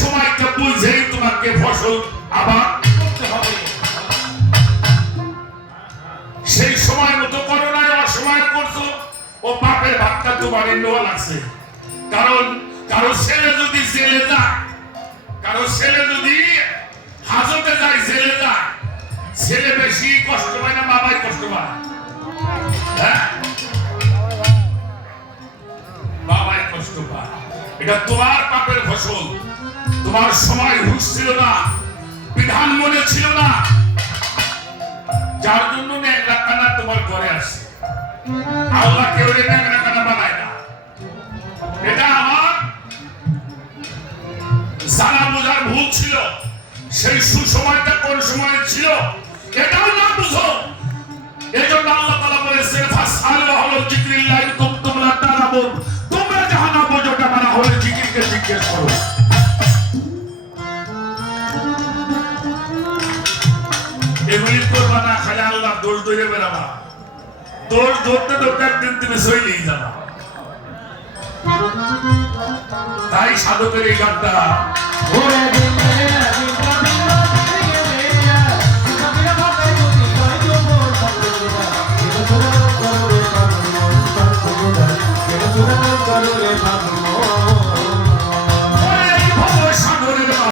সময়টা বুঝেই তোমাকে ফসল আবাদ করতে হবে। সেই সময় মতো করো না, অসময় করছো, ও বাপের ভাতটা তোমার নেওয়া লাগছে। কারণ কারো ছেলে যদি জেলে যায়, কারো ছেলে যদি হাজতে যায়, জেলে যায়, ছেলে বেশি কষ্ট পায় না বাবাই কষ্ট পায়? হ্যাঁ, বাবাই কষ্ট পায়। এটা তোমার পাপের ফসল। তোমার সময় হুঁশ ছিল না, বিধান মনে ছিল না, যার জন্য ন্যাংরাখানা তোমার ঘরে আসছে। আল্লাহ কেউ ন্যাংরাখানা বানায় না। এটা আমার জানা বোঝার ভুল ছিল। সেই সুসময়টা কোন সময় ছিল এটাও না বুঝো। এজন্য আল্লাহ তাআলা বলেছেন ফাসআলু আহলা যিকরিল্লাহ ইন কুনতুম লা তা'লামুন। তোমরা যাহা না বোঝো তা না হলে জিকিরকে জিজ্ঞেস করো। এগুলি করবা না, খালি আল্লাহ দোষ ধরে বেড়াবা। দোষ ধরতে ধরতে একদিন তুমি সইলেই যাবা। তাই সাধকের এই গানটা Karole